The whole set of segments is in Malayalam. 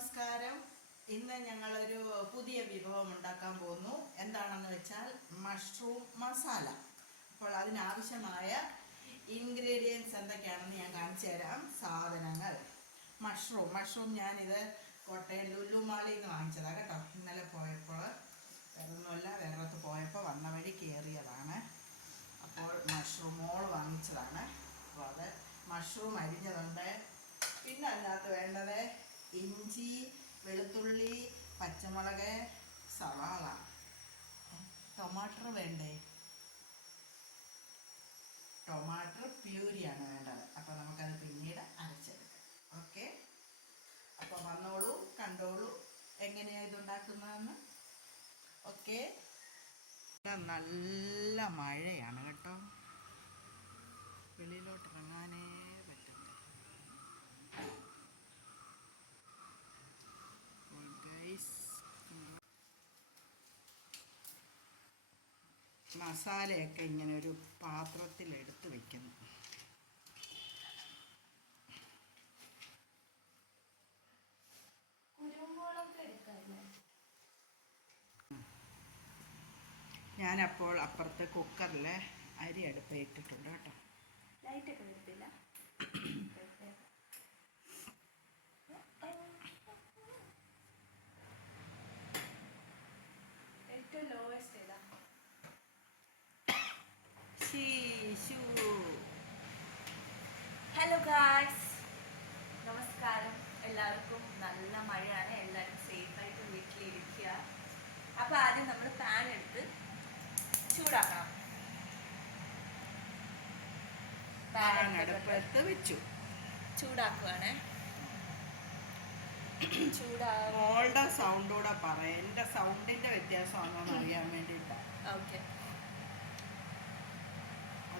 നമസ്കാരം. ഇന്ന് ഞങ്ങളൊരു പുതിയ വിഭവം ഉണ്ടാക്കാൻ പോകുന്നു. എന്താണെന്ന് വെച്ചാൽ മഷ്റൂം മസാല. അപ്പോൾ അതിനാവശ്യമായ ഇൻഗ്രീഡിയൻസ് എന്തൊക്കെയാണെന്ന് ഞാൻ കാണിച്ചു തരാം. സാധനങ്ങൾ: മഷ്റൂം ഞാനിത് കോട്ടയം ലുലുമാളിൽ നിന്ന് വാങ്ങിച്ചതാണ് കേട്ടോ. ഇന്നലെ പോയപ്പോൾ വേറൊന്നുമല്ല, വേറൊത്ത് പോയപ്പോൾ വന്ന വഴി കയറിയതാണ്. അപ്പോൾ മഷ്റൂമോൾ വാങ്ങിച്ചതാണ്. അപ്പോൾ അത് മഷ്റൂം അരിഞ്ഞതുണ്ട്. പിന്നെ അതിനകത്ത് വേണ്ടത് ഇഞ്ചി, വെളുത്തുള്ളി, പച്ചമുളക്, സവാള, ടൊമാറ്റർ വേണ്ടേ, ടൊമാറ്റർ പ്യൂരിയാണ് വേണ്ടത്. അപ്പോൾ നമുക്കത് പിന്നീട് അരച്ചെടുക്കാം. ഓക്കെ, അപ്പോൾ വന്നോളൂ, കണ്ടോളൂ എങ്ങനെയാണ് ഇതുണ്ടാക്കുന്നതെന്ന്. ഓക്കെ. നല്ല മഴയാണ് കേട്ടോ, വെളിയിലോട്ട് ഇറങ്ങാനേ പറ്റുന്നില്ല. മസാലയൊക്കെ ഇങ്ങനെ ഒരു പാത്രത്തിൽ എടുത്ത് വെക്കുന്നു. ഞാനപ്പോൾ അപ്പുറത്തെ കുക്കറിൽ അരി അടുപ്പ് ഇട്ടിട്ടുണ്ട് കേട്ടോ. ലൈറ്റൊക്കെ വരത്തില്ല. ഏറ്റവും ലോവസ്റ്റ് ഏതാ? ഹലോ ഗായ്സ്, നമസ്കാരം. എല്ലാവർക്കും നല്ല മഴയാണ്. എല്ലാവരും സേഫായിട്ട് വീട്ടിലിരിക്കുക. അപ്പോൾ ആദ്യം നമ്മൾ പാൻ എടുത്ത് ചൂടാക്കണം. പാൻ അടുപ്പത്ത് വെച്ചു ചൂടാക്കുവാണ്. മോളുടെ സൗണ്ടൂടെ പറയാം, എൻ്റെ സൗണ്ടിൻ്റെ വ്യത്യാസമാണോ അറിയാൻ വേണ്ടിയിട്ടാണ്. ഓക്കെ.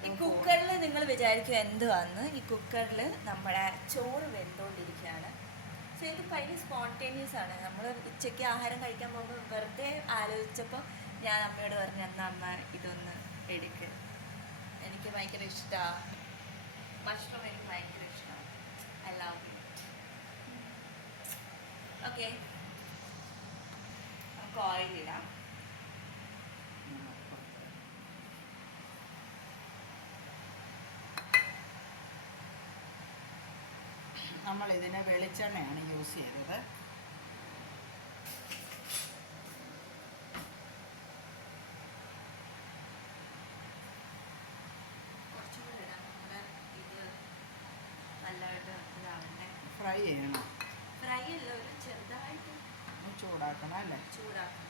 ഈ കുക്കറിൽ നിങ്ങൾ വിചാരിക്കും എന്തുവാന്ന്. ഈ കുക്കറിൽ നമ്മുടെ ചോറ് വെന്തുകൊണ്ടിരിക്കുകയാണ്. സോ ഇത് ഭയങ്കര സ്പോണ്ടേനിയസ് ആണ്. നമ്മൾ ഉച്ചയ്ക്ക് ആഹാരം കഴിക്കാൻ പോകുമ്പോൾ വെറുതെ ആലോചിച്ചപ്പോൾ ഞാൻ അമ്മയോട് പറഞ്ഞു, എന്നാൽ അമ്മ ഇതൊന്ന് എടുക്ക്, എനിക്ക് ഭയങ്കര ഇഷ്ടമാണ് മഷ്റൂം, എനിക്ക് ഭയങ്കര ഇഷ്ടമാണ്. I love you. ഓക്കെ, നമുക്ക് ഓയിൽ ഇടാം. നമ്മളിതിന് വെളിച്ചെണ്ണയാണ് യൂസ് ചെയ്തത്. കുറച്ചുകൂടെ ഇടാം. നമ്മുടെ ഇത് നല്ലതായിട്ട് ഇതാവണ്ടേ. ഫ്രൈ ചെയ്യണം. ഫ്രൈ അല്ല, ഒരു ചെറുതായിട്ട് ചൂടാക്കണം അല്ലേ? ചൂടാക്കണം.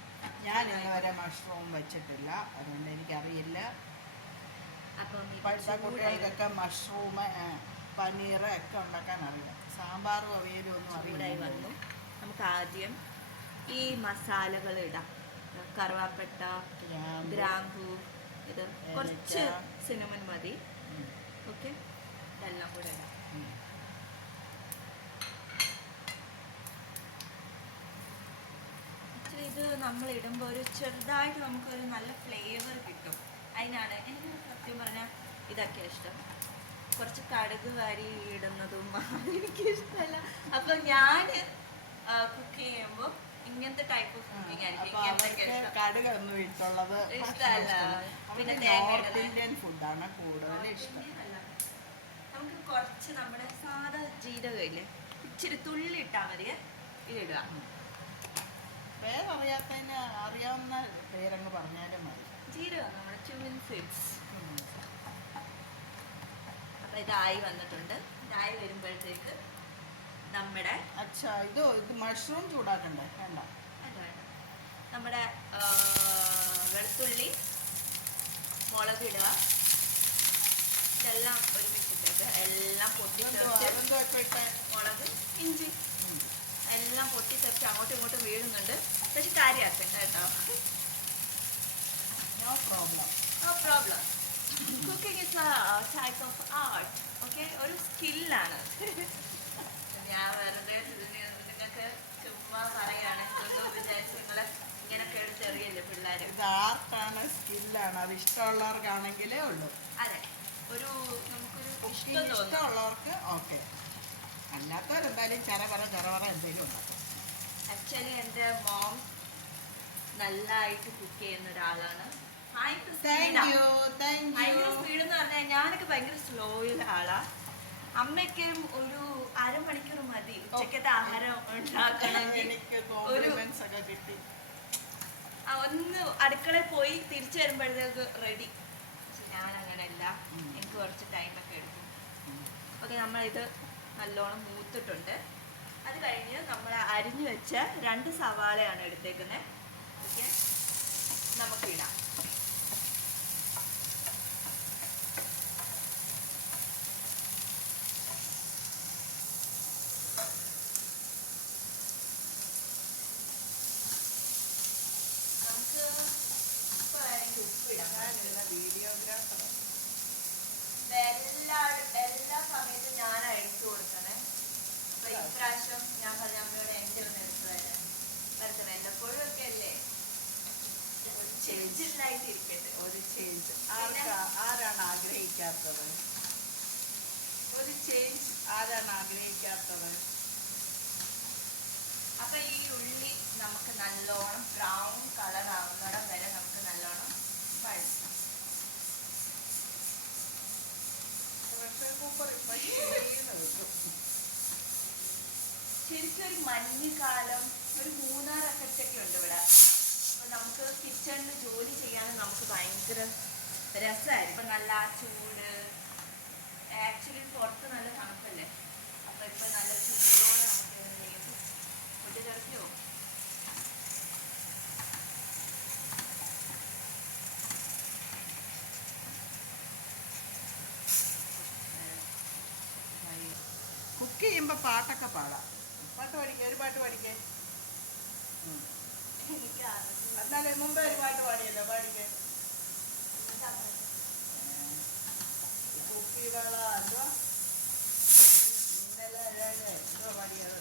ഞാൻ ഇന്ന് വരെ മഷ്റൂം വെച്ചിട്ടില്ല, അതുകൊണ്ട് എനിക്കറിയില്ല. അപ്പം ഇപ്പോഴത്തെ കുട്ടികൾക്കൊക്കെ മഷ്റൂം, പനീർ ഒക്കെ ഉണ്ടാക്കാൻ അറിയാം. സാമ്പാറും അവിയലും ഒന്നും ചൂടായി അറിയില്ല. വന്നു. നമുക്ക് ആദ്യം ഈ മസാലകൾ ഇടാം. കറുവാപ്പട്ട, ഗ്രാമ്പൂ, ഇത് കുറച്ച് സിനമൺ മതി. ഓക്കെ, ഇതെല്ലാം കൂടെ ഇടാം. ആക്ച്വലി ഇത് നമ്മൾ ഇടുമ്പോൾ ഒരു ചെറുതായിട്ട് നമുക്കൊരു നല്ല ഫ്ലേവർ കിട്ടും. അതിനാണ് എനിക്ക് സത്യം പറഞ്ഞാൽ ഇതൊക്കെ ഇഷ്ടം. കുറച്ച് കടുക് വാരി ഇടുന്നതും എനിക്ക് ഇഷ്ടമല്ല. അപ്പൊ ഞാൻ കുക്ക് ചെയ്യുമ്പോൾ ഇങ്ങനത്തെ ടൈപ്പ് ഓഫ് കുക്കിംഗ് ആയിരിക്കും. കടുകൊന്നും ഇട്ടുള്ളത് ഇഷ്ടമല്ല. പിന്നെ ഇന്ത്യൻ ഫുഡാണ് കൂടുതൽ ഇഷ്ടം. നമുക്ക് കുറച്ച് നമ്മുടെ സാധാ ജീരകം ഇല്ലേ, ഇച്ചിരി തുള്ളി ഇട്ടാൽ മതിയെ. ഇതിടുക. പേരറിയാത്തതിന് അറിയാവുന്ന പേരങ്ങ് പറഞ്ഞാലും മതി. ജീരകം നമ്മുടെ ക്യൂമിൻ സീഡ്സ്. അപ്പൊ ഇതായി വന്നിട്ടുണ്ട്. ഇതായി വരുമ്പോഴത്തേക്ക് നമ്മുടെ ഇത് മഷ്റൂം ചൂടാക്കണ്ടേ? വേണ്ട, നമ്മുടെ വെളുത്തുള്ളി, മുളക് ഇടുക. ഇതെല്ലാം ഒരുമിച്ചിട്ടേക്ക് എല്ലാം പൊട്ടിച്ചേർത്ത്, മുളക്, ഇഞ്ചി എല്ലാം പൊട്ടിത്തെറിച്ച് അങ്ങോട്ടും ഇങ്ങോട്ടും വീഴുന്നുണ്ട്. പക്ഷെ കാര്യമാക്കണ്ട കേട്ടോ. No problem. Cooking is a type of art. Okay, ഒരു സ്കില്ലാണ്. ഞാൻ വെറുതെ നിങ്ങൾക്ക് ചുമ്മാ പറയാണ്. ഇതൊന്നും വിചാരിച്ച് നിങ്ങളെ ഇങ്ങനൊക്കെ എടുത്തെറിയല്ലേ പിള്ളേർ. ഇത് ആർട്ടാണ്, സ്കില്ലാണ്. അത് ഇഷ്ടമുള്ളവർക്കാണെങ്കിലേ ഉള്ളൂ. അതെ, ഒരു നമുക്കൊരു ഇഷ്ടമുള്ളവർക്ക് ഓക്കെ. അല്ലാത്തവരെന്തായാലും ചെറവറ എന്തെങ്കിലും ഉണ്ടാക്കും. ആക്ച്വലി എൻ്റെ മോം നല്ലതായിട്ട് കുക്ക് ചെയ്യുന്ന ഒരാളാണ്. ഭയങ്കര താങ്ക് സ്പീഡാണ്. യു താങ്ക് ഭയങ്കര യു. സ്പീഡ് എന്ന് പറഞ്ഞാൽ ഞാനൊക്കെ ഭയങ്കര സ്ലോയിലെ ആളാ. അമ്മയ്ക്കും ഒരു അരമണിക്കൂർ മതി ഉച്ചക്കത്തെ ആഹാരം ഉണ്ടാക്കണമെങ്കിൽ. എനിക്ക് ഒരു കോംപ്ലിമെന്റ്സ് ഒക്കെ കിട്ടി. ഒന്ന് അടുക്കളയിൽ പോയി തിരിച്ചു വരുമ്പോഴത്തേക്ക് റെഡി. പക്ഷെ ഞാൻ അങ്ങനെയല്ല, എനിക്ക് കുറച്ച് ടൈമൊക്കെ എടുക്കും. ഓക്കെ, നമ്മളിത് നല്ലോണം മൂത്തിട്ടുണ്ട്. അത് കഴിഞ്ഞ് നമ്മൾ അരിഞ്ഞു വെച്ച 2 സവാളയാണ് എടുത്തേക്കുന്നത്. ഓക്കെ, നമുക്കിടാം. നമുക്ക് ഇപ്പോൾ വേണമെങ്കിൽ ഉപ്പിടാം. ഞാനുള്ള വീഡിയോഗ്രാഫർ. എല്ലാ സമയത്തും ഞാൻ അഴിച്ചു കൊടുക്കണേ. അപ്പൊ ഇപ്രാവശ്യം ഞാൻ പറഞ്ഞ അമ്മയോട് എൻ്റെ ഒന്ന് എടുത്തു തരാൻ വരട്ടെ. വല്ലപ്പോഴും ഒക്കെ അല്ലേ ഒരു ചേഞ്ചിലായിട്ട് ഇരിക്കട്ടെ. ഒരു ചേഞ്ച് ആരാണ് ആഗ്രഹിക്കാത്തത്? ഒരു ചേഞ്ച് ആരാണ് ആഗ്രഹിക്കാത്തത്? അപ്പൊ ഈ ഉള്ളി നമുക്ക് നല്ലോണം ബ്രൗൺ കളർ ആവുന്നിടം വരെ നമുക്ക് നല്ലോണം വഴറ്റാം. പ്രഷർ കുക്കർ ശരിക്കും ഒരു മഞ്ഞുകാലം, ഒരു 3-6 എഫക്റ്റൊക്കെ ഉണ്ട് ഇവിടെ. അപ്പൊ നമുക്ക് കിച്ചണിൽ ജോലി ചെയ്യാനും നമുക്ക് ഭയങ്കര രസമായിരിക്കും. ഇപ്പൊ നല്ല ആ ചൂട്, ആക്ച്വലി പുറത്ത് നല്ല തണുപ്പല്ലേ. അപ്പൊ ഇപ്പൊ നല്ല ചൂടോടെ നമുക്ക് എന്ത് ചെയ്യും, ഫുഡ് കിടക്കുമോ? കുക്ക് ചെയ്യുമ്പോൾ പാട്ടൊക്കെ പാടാം. പാട്ട് പാടിക്കേ, ഒരു പാട്ട് പാടിക്കേ. എനിക്ക് എന്നാലും മുമ്പേ ഒരു പാട്ട് പാടിയല്ലോ, പാടിക്കേ. കുക്കികള എന്തുവാ എന്തുവാ പാടിയത്?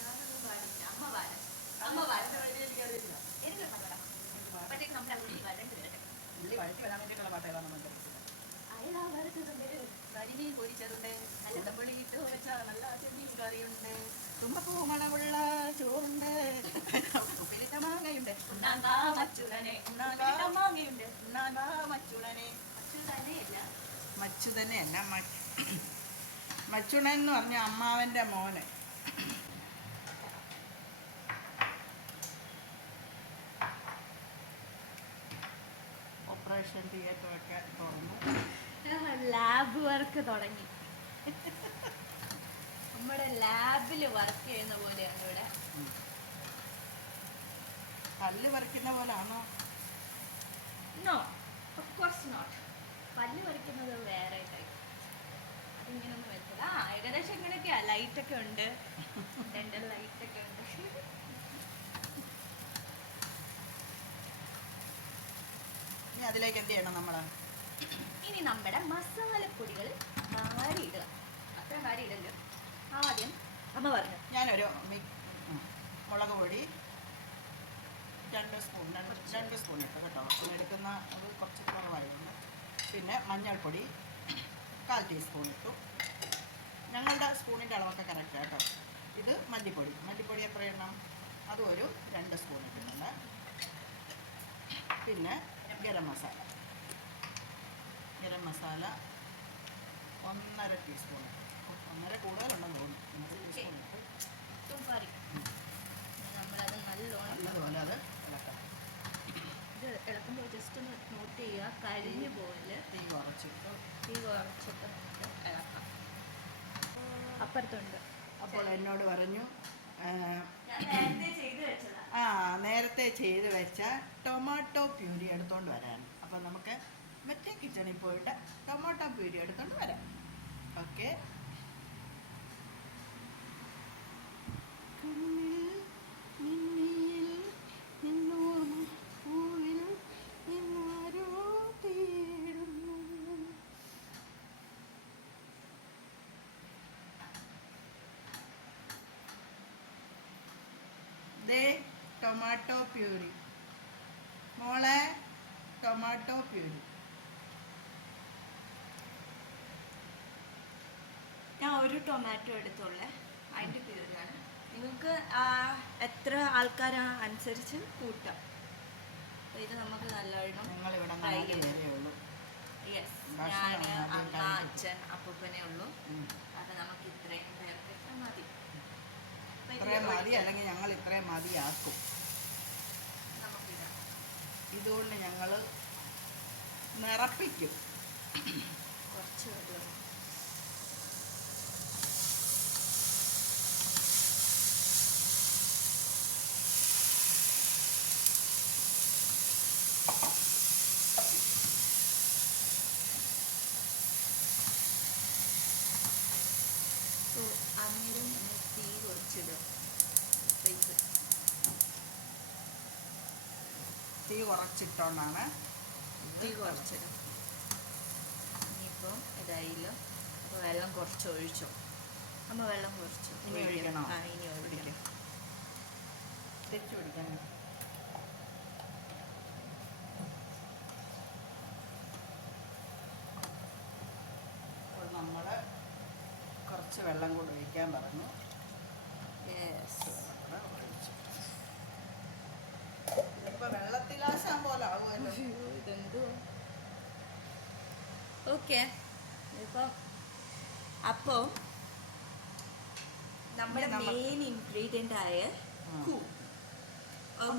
ഞാനൊന്നും പാടില്ല, അമ്മ പാടാം. അമ്മ പാടുന്ന എനിക്കറിയില്ല. എനിക്ക് പാടാം. അപ്പോഴത്തേക്ക് നമ്മുടെ ഉള്ളി വരണ്ട് വരട്ടെ. ഉള്ളി വഴറ്റി വരാൻ വേണ്ടിയിട്ടുള്ള പാട്ട് ഏതാണെന്ന് മനസ്സിലാക്കില്ല. അയലാ വറുത്തതുണ്ട്, കരിമീൻ പൊരിച്ചതുണ്ട്, ഉടമ്പുളി ഇട്ട് വെച്ച നല്ല ചെമ്മീൻ കറിയുണ്ട്, തുമ്പപ്പൂ മണമുള്ള ചോറുണ്ട്, ഉപ്പിലിട്ട മാങ്ങയുണ്ട്, ഉണ്ണാങ്കാ മച്ചുടനെ, ഉപ്പിലിട്ട മാങ്ങയുണ്ട്. ഉണ്ണാങ്കാ മച്ചുടനെ. മച്ചുടനെയല്ല, മച്ചു തന്നെയല്ല, മച്ചുണൻ എന്ന് പറഞ്ഞ അമ്മാവൻ്റെ മോന്. ഓപ്പറേഷൻ തിയേറ്ററൊക്കെ തുറന്നു. ലാബ് വർക്ക് തുടങ്ങി. നമ്മുടെ ലാബിൽ വർക്ക് ചെയ്യുന്ന പോലെയാണ് ഇവിടെ. പല്ല് പറിക്കുന്ന പോലാണോ? No, of course not. പല്ല് പറിക്കുന്നത് വേറെ ടൈപ്പ്. അതിങ്ങനൊന്നും വരത്തില്ല. ഏകദേശം ഇങ്ങനെയൊക്കെയാ. ലൈറ്റൊക്കെ ഉണ്ട്, 2 ലൈറ്റൊക്കെ ഉണ്ട്. ഇനി അതിലേക്ക് എന്ത് ചെയ്യണം നമ്മൾ? ഇനി നമ്മുടെ മസാലപ്പൊടികൾ വാരിയിടുക. അത്ര വാരിയിടല്ലോ. ആദ്യം അമ്മ പറഞ്ഞു, ഞാനൊരു മുളക് പൊടി 2 സ്പൂൺ ഇട്ടു കേട്ടോ. എടുക്കുന്ന അത് കുറച്ച് കുറവായതുകൊണ്ട്. പിന്നെ മഞ്ഞൾപ്പൊടി 1/4 ടീസ്പൂൺ ഇട്ടു. ഞങ്ങളുടെ സ്പൂണിൻ്റെ അളവൊക്കെ കറക്റ്റ് കേട്ടോ. ഇത് മല്ലിപ്പൊടി എത്ര എണ്ണം? അതും ഒരു 2 സ്പൂൺ ഇട്ടിട്ടുണ്ട്. പിന്നെ ഗരം മസാല 1.5 ടീസ്പൂൺ. 1.5 കൂടുതലുണ്ടെന്ന് തോന്നുന്നു. 1 ടീസ്പൂൺ ഇട്ട് നമ്മളത് നല്ലോണം നല്ലതുപോലെ അത് ഇളക്കാം. ഇത് ഇളക്കുമ്പോൾ ജസ്റ്റ് ഒന്ന് നോട്ട് ചെയ്യുക, കരിഞ്ഞു പോലെ തീ കുറച്ചിട്ട് നമുക്ക് ഇളക്കാം. അപ്പുറത്തുണ്ട്. അപ്പോൾ എന്നോട് പറഞ്ഞു ഞാൻ നേരത്തെ ചെയ്ത് വെച്ച ടൊമാറ്റോ പ്യൂരി എടുത്തുകൊണ്ട് വരാൻ. അപ്പോൾ നമുക്ക് മറ്റേ കിച്ചണിൽ പോയിട്ട് ടൊമാറ്റോ പ്യൂരി എടുത്തുകൊണ്ട് വരാം. ഓക്കെ. ടൊമാറ്റോ പ്യൂരി മോളെ, ടൊമാറ്റോ പ്യൂരി. ഞാൻ 1 ടൊമാറ്റോ എടുത്തോളേ, അതിൻ്റെ പ്യൂരിയാണ്. നിങ്ങൾക്ക് എത്ര ആൾക്കാരാ അനുസരിച്ച് കൂട്ടാം. അപ്പോൾ ഇത് നമുക്ക് നല്ലോണം ഞങ്ങളിവിടെ 4 പേരേ ഉള്ളൂ. യെസ്, ഭക്ഷണം ഞാൻ ആദ്യം അമ്മ കഴിഞ്ഞിട്ട്. അച്ഛൻ അപ്പൂപ്പനേ ഉള്ളൂ. അപ്പം നമുക്ക് ഇത്രയും പേർക്ക് മതി. അപ്പോൾ ഇത്രയും മതി, അല്ലെങ്കിൽ ഞങ്ങൾ ഇത്രയും മതിയാക്കും. നമുക്കിടാം. ഇതുകൊണ്ട് ഞങ്ങൾ നിറപ്പിക്കും. കുറച്ച് വെള്ളം. അന്നേരം നമ്മൾ തീ കുറച്ചിടും. ഇത് തീ കുറച്ചിട്ടോണ്ടാണ് തീ കുറച്ചിടും. ഇനിയിപ്പോൾ ഇതായില്ലോ. അപ്പോൾ വെള്ളം കുറച്ച് ഒഴിച്ചോ. നമ്മൾ വെള്ളം കുറച്ച് ഇനി ഒഴിക്കണോ? ആ, ഇനി ഒഴിക്കണം. തിരിച്ചു പിടിക്കണം. അപ്പോൾ നമ്മൾ കുറച്ച് വെള്ളം കൂടി ഒഴിക്കാൻ പറഞ്ഞു. യെസ്. ഒഴിച്ചു. ഇതിപ്പോൾ വെള്ളത്തിലാശാൻ പോലെ ആകുമല്ലോ. ഇതെന്തോ ഓക്കെ. ഇപ്പം അപ്പോൾ നമ്മുടെ മെയിൻ ഇൻഗ്രീഡിയൻ്റ് ആയ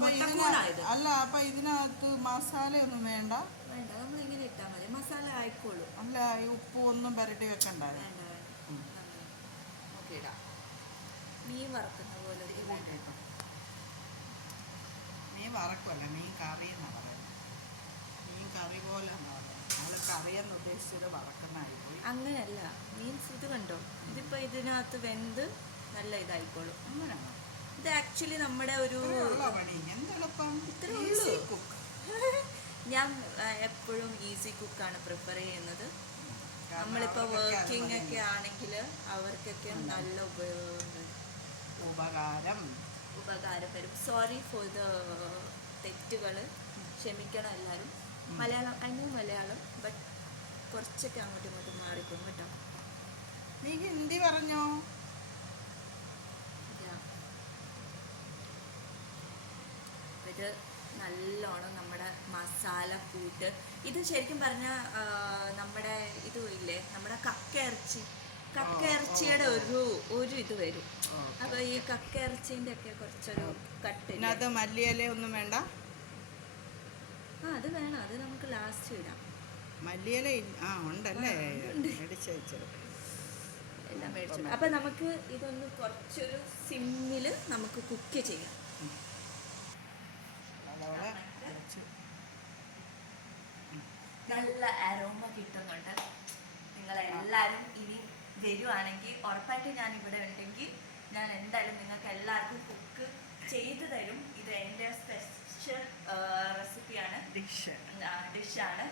മുട്ടക്കൂണായത്. അല്ല, അപ്പൊ ഇതിനകത്ത് മസാലയൊന്നും വേണ്ട. വേണ്ട, നമ്മൾ ഇങ്ങനെ ഇട്ടാൽ മതി. മസാല ആയിക്കോളൂ. അല്ല, ഈ ഉപ്പ് ഒന്നും പുരട്ടി വെക്കണ്ട. വേണ്ട വേണ്ട. ഓക്കെ, ഇടാം. മീൻ വറക്കുന്ന പോലെ മീൻ വറക്കുമല്ല, മീൻ കറി എന്നാണ് പറയുന്നത്. മീൻ കറി പോലെ എന്നാണ് പറയുന്നത്. നമ്മൾ കറിയെന്ന് ഉദ്ദേശിച്ചത് വറക്കുന്നതായിപ്പോയി. അങ്ങനെയല്ല, മീൻസ് ഇത് കണ്ടോ, ഇതിപ്പോൾ ഇതിനകത്ത് വെന്ത് നല്ല ഇതായിക്കോളും. അങ്ങനെയാണോ? ഇത് ആക്ച്വലി നമ്മുടെ ഒരു പണി എന്തെളുപ്പം. ഇത്രേ ഉള്ളൂ. ഞാൻ എപ്പോഴും ഈസി കുക്കാണ് പ്രിഫർ ചെയ്യുന്നത്. നമ്മളിപ്പോൾ വർക്കിംഗ് ഒക്കെ ആണെങ്കിൽ അവർക്കൊക്കെ നല്ല ഉപകാരം വരും. സോറി ഫോർ ദ തെറ്റുകൾ, ക്ഷമിക്കണം എല്ലാവരും. Malayalam, I know Malayalam, but കുറച്ചൊക്കെ അങ്ങോട്ടും ഇങ്ങോട്ടും മാറിപ്പോകും കേട്ടോ. നീ ഹിന്ദി പറഞ്ഞോ? ഇത് നല്ലോണം നമ്മുടെ മസാല കൂട്ട്. ഇത് ശരിക്കും പറഞ്ഞാൽ നമ്മുടെ ഇത് ഇല്ലേ, നമ്മുടെ കക്കയിറച്ചിയുടെ ഒരു ഇത് വരും. അപ്പോൾ ഈ കക്കയിറച്ചീൻ്റെ ഒക്കെ കുറച്ചൊരു കട്ട്. അത് മല്ലിയില ഒന്നും വേണ്ട. അത് വേണം, അത് നമുക്ക് ലാസ്റ്റ് ഇടാം. മല്ലിയില ഉണ്ടല്ലേ, മേടിച്ചത് എല്ലാം മേടിച്ചു. അപ്പം നമുക്ക് ഇതൊന്ന് കുറച്ചൊരു സിമ്മിൽ നമുക്ക് കുക്ക് ചെയ്യാം. നല്ല അരോമ കിട്ടുന്നുണ്ട്. നിങ്ങളെല്ലാവരും ഇനി വരുവാണെങ്കിൽ ഉറപ്പായിട്ട് ഞാൻ ഇവിടെ ഉണ്ടെങ്കിൽ ഞാൻ എന്തായാലും നിങ്ങൾക്ക് എല്ലാവർക്കും കുക്ക് ചെയ്തു തരും. ഇത് എൻ്റെ സ്പെഷ്യൽ റെസിപ്പിയാണ്, ഡിഷാണ്.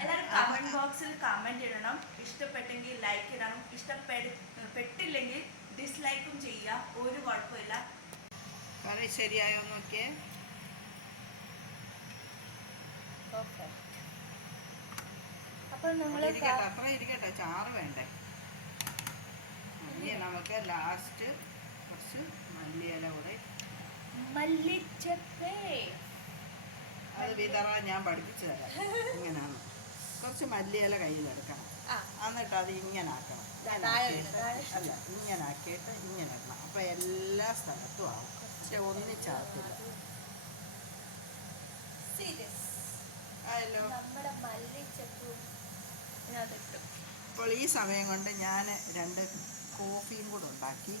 എല്ലാവരും കമൻറ്റ് ബോക്സിൽ കമൻറ്റ് ഇടണം. ഇഷ്ടപ്പെട്ടെങ്കിൽ ലൈക്ക് ഇടണം, ഇഷ്ടപ്പെട്ടില്ലെങ്കിൽ ഡിസ്ലൈക്കും ചെയ്യുക. ഒരു കുഴപ്പമില്ല. കറി ശരിയായോ നോക്കിയേ. അപ്പോൾ നമ്മൾ അത്ര ഇരിക്കട്ടെ, ചാറ് വേണ്ടേ. ഇനി നമുക്ക് ലാസ്റ്റ് കുറച്ച് മല്ലിയില കൂടെ. അത് വിതറാൻ ഞാൻ പഠിപ്പിച്ചു തരാം. ഇങ്ങനെയാണ്, കുറച്ച് മല്ലിയില കയ്യിലെടുക്കണം. എന്നിട്ട് അത് ഇങ്ങനെ ആക്കണം. അല്ല, ഇങ്ങനെ ആക്കിയിട്ട് ഇങ്ങനെ ഇടണം. അപ്പം എല്ലാ സ്ഥലത്തും ആവും. പക്ഷെ ഒന്നിച്ചാകത്തില്ല. ആയല്ലോ. അപ്പോൾ ഈ സമയം കൊണ്ട് ഞാൻ 2 കോഫിയും കൂടെ ഉണ്ടാക്കി.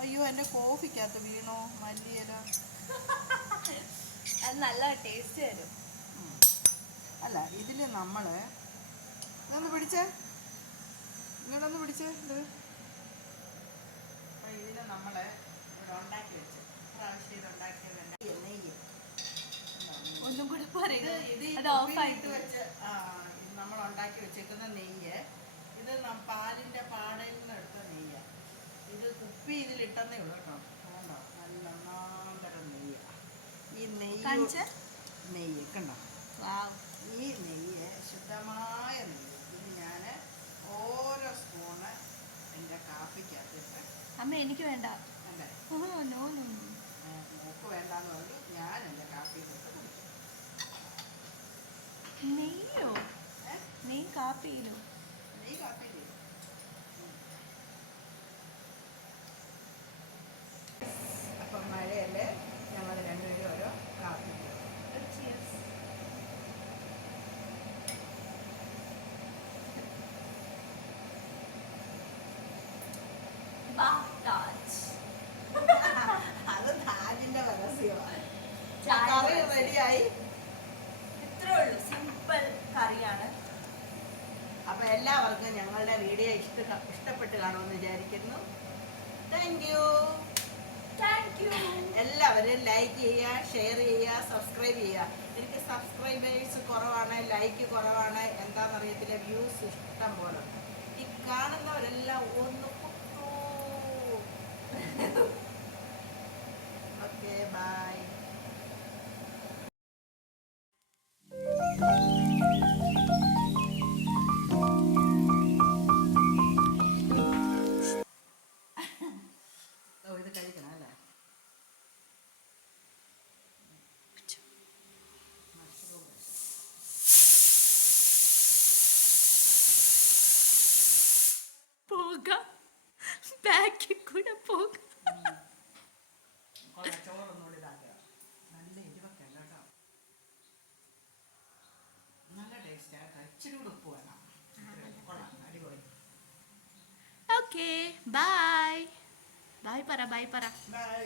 അയ്യോ, എൻ്റെ കോഫിക്കകത്ത് വീണോ മല്ലിയില. അത് നല്ല ടേസ്റ്റ് വരും. അല്ല, ഇതിൽ നമ്മൾ ഇതൊന്ന് പിടിച്ചേ, ഇങ്ങോട്ടൊന്ന് പിടിച്ചേ. ഇത് അപ്പോൾ ഇതിൽ നമ്മൾ ഇവിടെ ഉണ്ടാക്കി വെച്ച് പ്രാവശ്യം ഇത് ഉണ്ടാക്കിയത് നെയ്യ്. ഒന്നും കൂടെ പറയുന്നത് ഇത് ഓഫായിട്ട് വെച്ച് നമ്മൾ ഉണ്ടാക്കി വെച്ചേക്കുന്ന നെയ്യ്. ഇത് പാലിൻ്റെ പാടയിൽ നിന്ന് എടുത്ത നെയ്യാണ്. ഇത് കുപ്പി ഇതിലിട്ടെന്നേ ഉള്ളൂ കേട്ടോ. അതുകൊണ്ടോ നല്ല ഒന്നാന്തരം നെയ്യാണ് ഈ നെയ്യ് കണ്ടോ. ഈ നെയ്യ് ശുദ്ധമായ നെയ്യ്. ഇത് ഞാൻ ഓരോ സ്പൂണ് എൻ്റെ കാപ്പിക്കകത്തിട്ട്. അമ്മ എനിക്ക് വേണ്ട. അല്ലേ, മൂക്ക് വേണ്ടാന്ന് പറഞ്ഞു. ഞാൻ എൻ്റെ കാപ്പി കൊടുത്ത് കുടിക്കും. നെയ്യോ? ഏ? നെയ്യ് കാപ്പിയിലോ? നീ കാപ്പി ചെയ്യും. അപ്പം മഴയല്ലേ, ഞങ്ങൾ രണ്ടുപേരും ഓരോ കാപ്പി ചെയ്യും. അത് താജിന്റെ രഹസ്യമാണ്. കറി റെഡിയായി. ഇത്രേ ഉള്ളൂ, സിമ്പിൾ കറിയാണ്. അപ്പൊ എല്ലാവർക്കും ഞങ്ങളുടെ വീഡിയോ ഇഷ്ടപ്പെട്ട് കാണുമെന്ന് വിചാരിക്കുന്നു. Thank you. എല്ലാവരും ലൈക്ക് ചെയ്യുക, ഷെയർ ചെയ്യുക, സബ്സ്ക്രൈബ് ചെയ്യുക. എനിക്ക് സബ്സ്ക്രൈബേഴ്സ് കുറവാണ്, ലൈക്ക് കുറവാണ്, എന്താണെന്നറിയത്തില്ല. വ്യൂസ് ഇഷ്ടം പോലെ. ഈ കാണുന്നവരെല്ലാം ഒന്ന് കുട്ടു. Okay, by. ഇത് കഴിക്കണം അല്ലേ? പോകാം, ബാക്കിൽ കൂടെ പോകാം. ചോറൊന്നുകൂടി ഇതാക്കുക. നല്ല എരിവൊക്കെ അല്ല കേട്ടോ, നല്ല ടേസ്റ്റ് ആട്ടോ. ഇച്ചിരി കൂടെ ഉപ്പ് വേണം. കൊള്ളാം, അടിപൊളി. Okay, bye. ബൈ പറ. ബൈ.